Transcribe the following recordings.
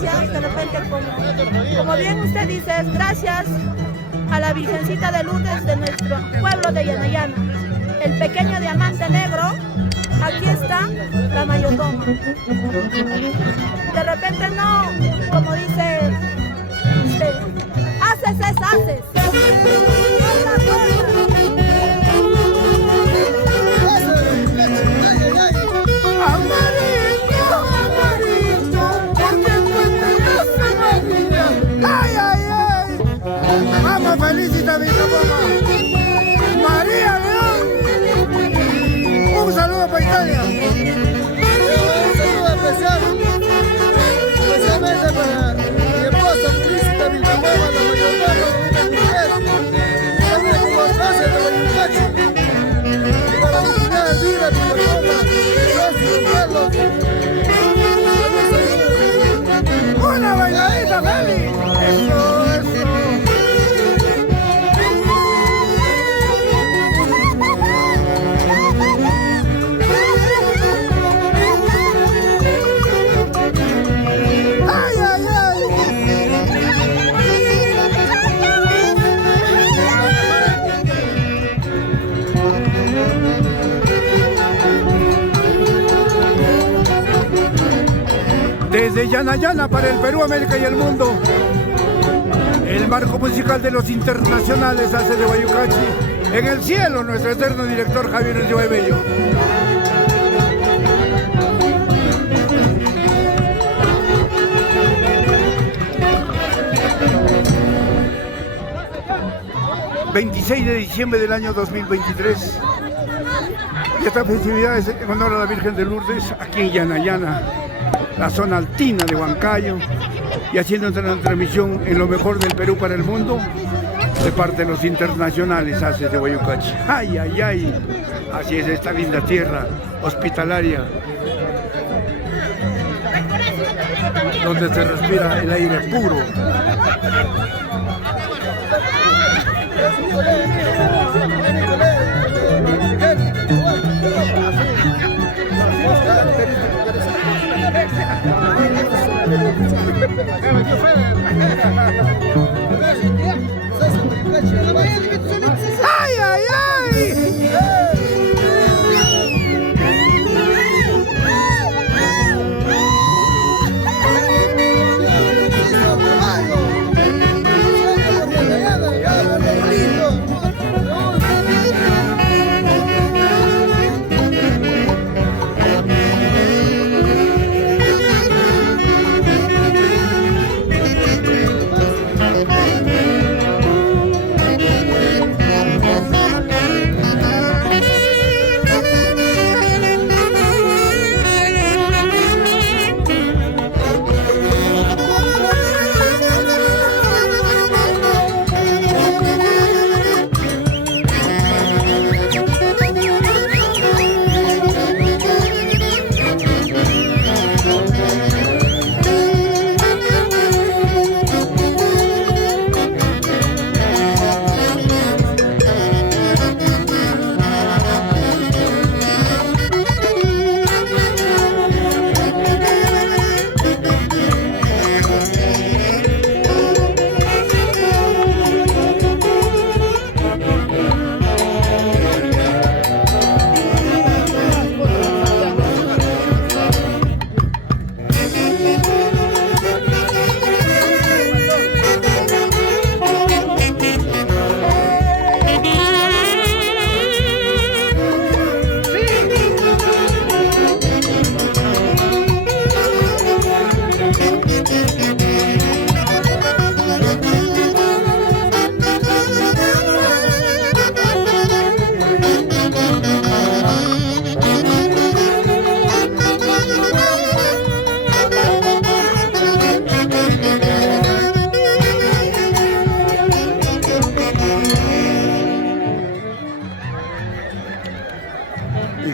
gracias, de repente como bien usted dice, es gracias a la Virgencita de Lourdes de nuestro pueblo de Yanayana, el pequeño diamante negro. Aquí está la mayotoma. De repente no, como dice usted, haces es haces. Vamos, felicita mi mamá. María León. Un saludo para Italia. Un saludo especial. Especialmente para mi esposa, felicita mi mamá, la mayotoma, también como clase de Bayucachi. Y para mi cuñada Elvira, mi mayotoma, una bailadita, Feli. Eso. Desde Yanayana para el Perú, América y el mundo, el marco musical de los internacionales hace de Bayucachi. En el cielo, nuestro eterno director Javier Ulloa Bello. ...26 de diciembre del año 2023... y esta festividad es en honor a la Virgen de Lourdes, aquí en Yanayana, la zona altina de Huancayo, y haciendo una transmisión en lo mejor del Perú para el mundo, de parte de los internacionales haces de Bayucachi. ¡Ay, ay, ay! Así es esta linda tierra hospitalaria, donde se respira el aire puro. ¡Ay, ay, ay!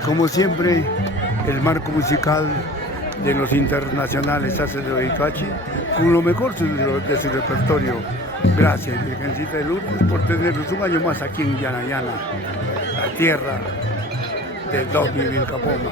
Como siempre, el marco musical de los internacionales hace de Bayucachi con lo mejor de su repertorio. Gracias, Virgencita de Lourdes, por tenernos un año más aquí en Yanayana, la tierra del Doggy Vilcapoma.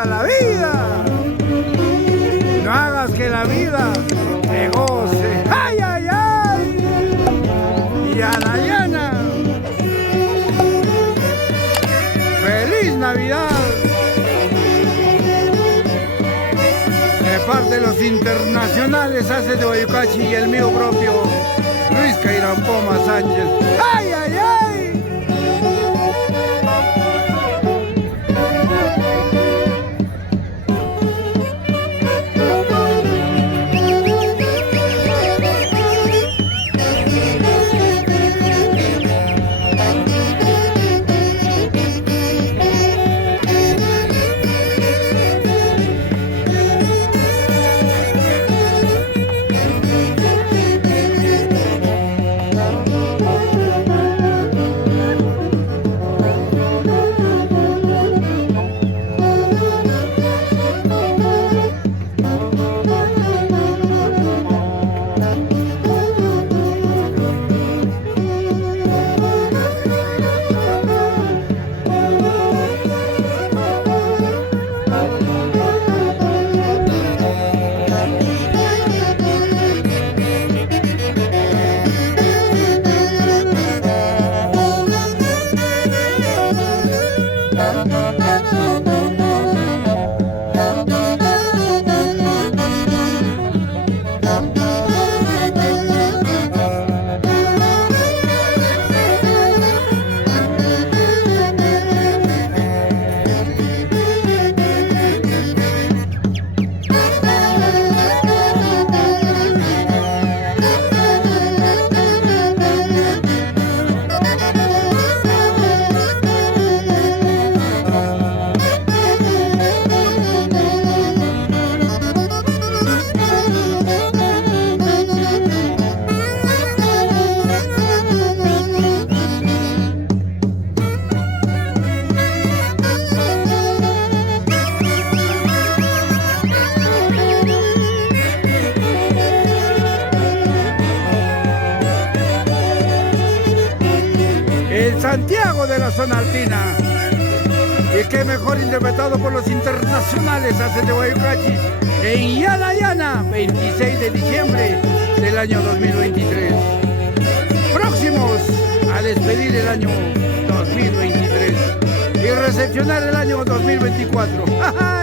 a la vida. No hagas que la vida te goce. ¡Ay, ay, ay! Yanayana. ¡Feliz Navidad! De parte de los internacionales hace de Guayucachi y el mío propio, Luis Cairampoma Sánchez. ¡Ay, ay, ay! Santiago de la zona altina. Y qué mejor interpretado por los internacionales hace de Guayucachi en Yanayana, 26 de diciembre del año 2023. Próximos a despedir el año 2023 y recepcionar el año 2024. ¡Ay!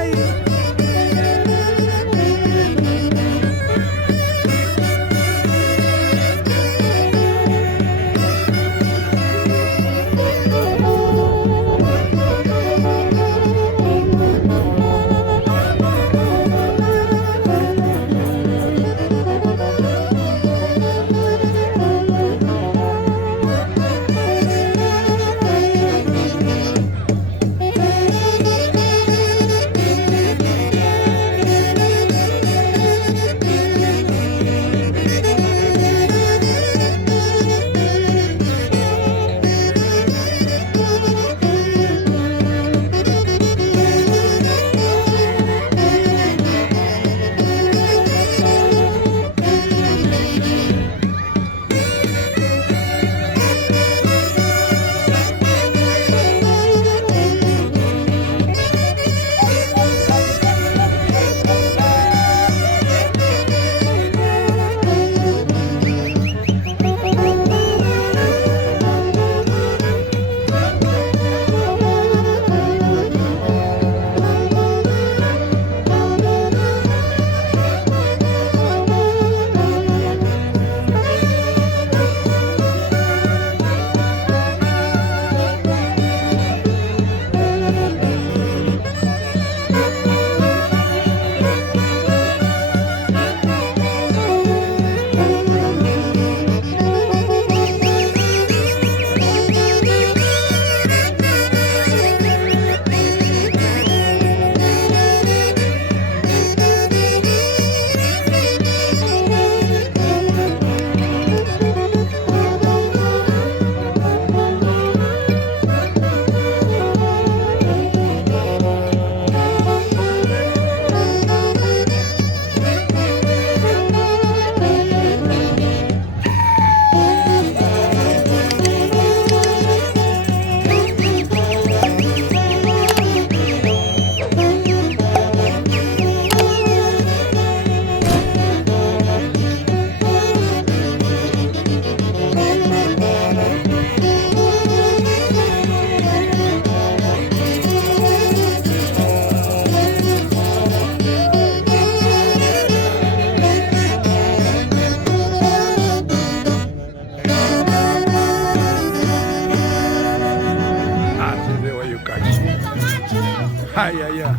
Ay, ay, ay.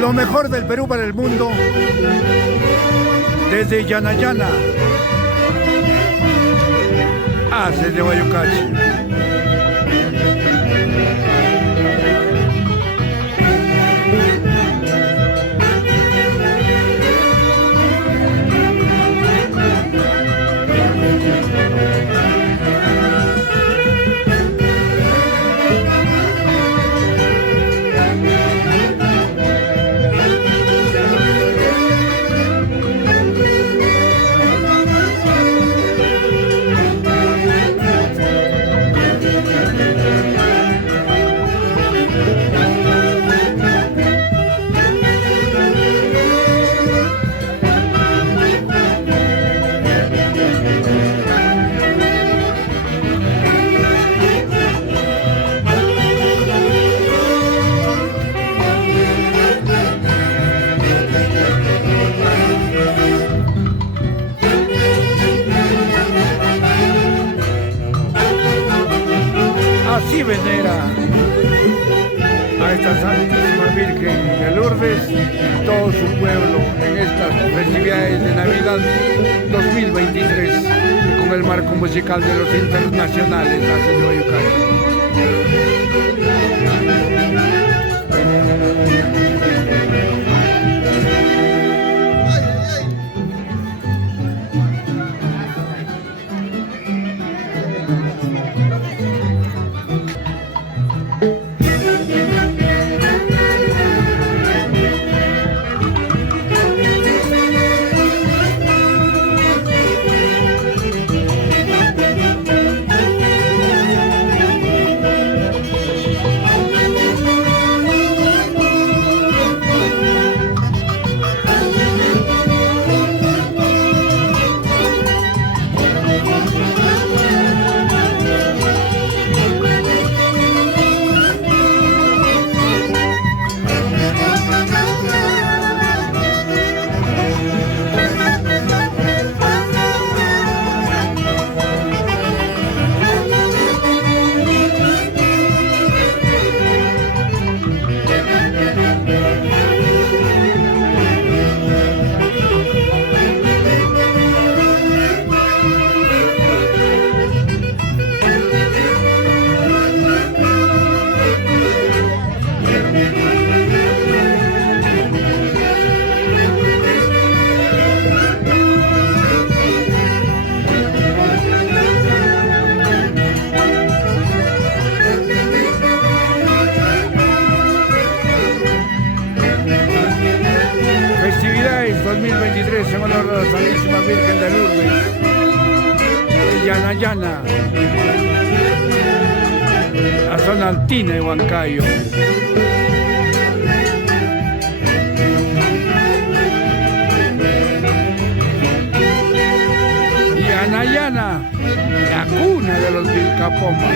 Lo mejor del Perú para el mundo, desde Yanayana hasta de Guayucachi. Así venera a esta Santísima Virgen de Lourdes y todo su pueblo en estas festividades de Navidad 2023 con el marco musical de los internacionales de Guayucachi. Festividades 2023 en honor a la Santísima Virgen de Lourdes, de Yanayana, la zona altina de Huancayo. Yanayana, la cuna de los Vilcapoma.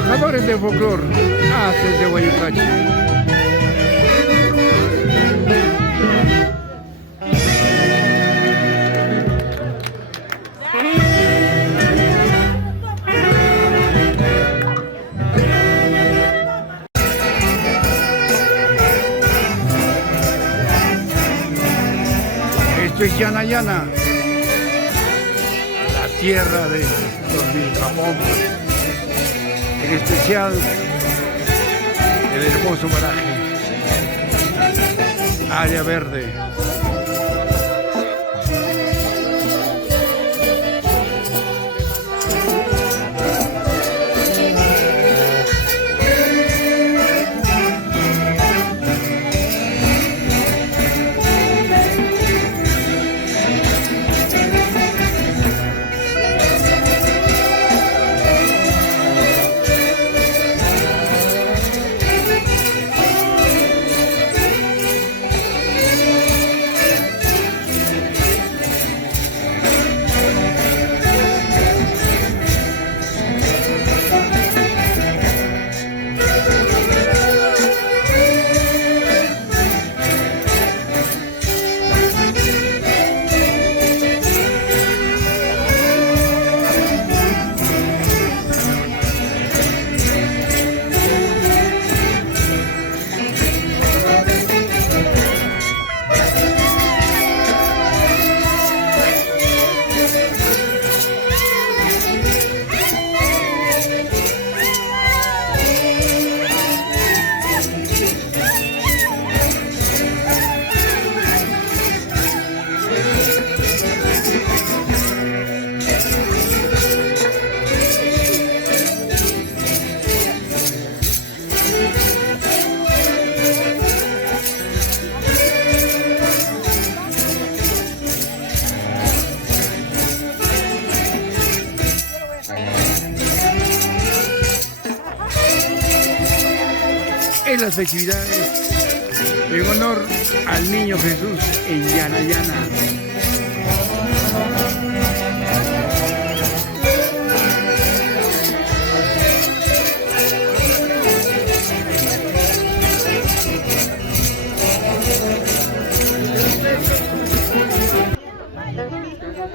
embajadores de folclor, haces de Guayucachi. Esto es Yanayana, la tierra de los Vilcapompas, en especial el hermoso paraje Área Verde. En las festividades en honor al Niño Jesús en Yanayana.